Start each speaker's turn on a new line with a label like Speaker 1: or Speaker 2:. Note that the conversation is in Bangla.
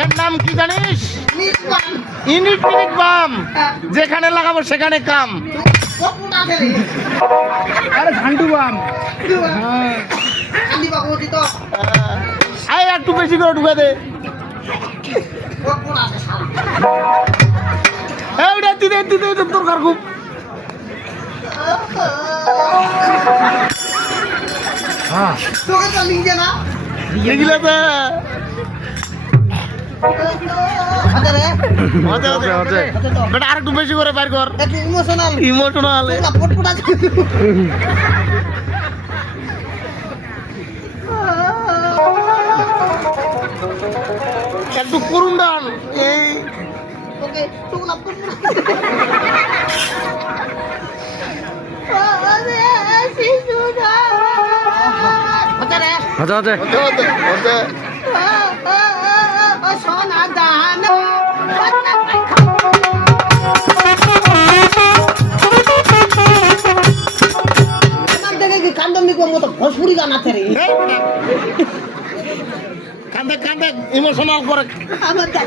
Speaker 1: এর নাম কি জানিস? ইউনিট মিনিট বাম। যেখানে লাগাবো সেখানে কাম।
Speaker 2: আরে বাম।
Speaker 1: আয় একটু বেশি করে ঢুকে দে। এই ওটা দিতে দিতে দরকার খুব? এগুলো তো হতে হতে হতে বেটা আর একটু বেশি করে বাইর কর
Speaker 3: ইমোশনাল
Speaker 1: ইমোশনাল করুন দান এই
Speaker 3: ওকে টুকনা পটপটা হতে
Speaker 2: হতে।
Speaker 3: সোনা দান কান্দন মতো ভোজপুরি গান আছে রে
Speaker 1: কান্দে কান্দে ইমোশনাল করে।
Speaker 3: আমার দাদা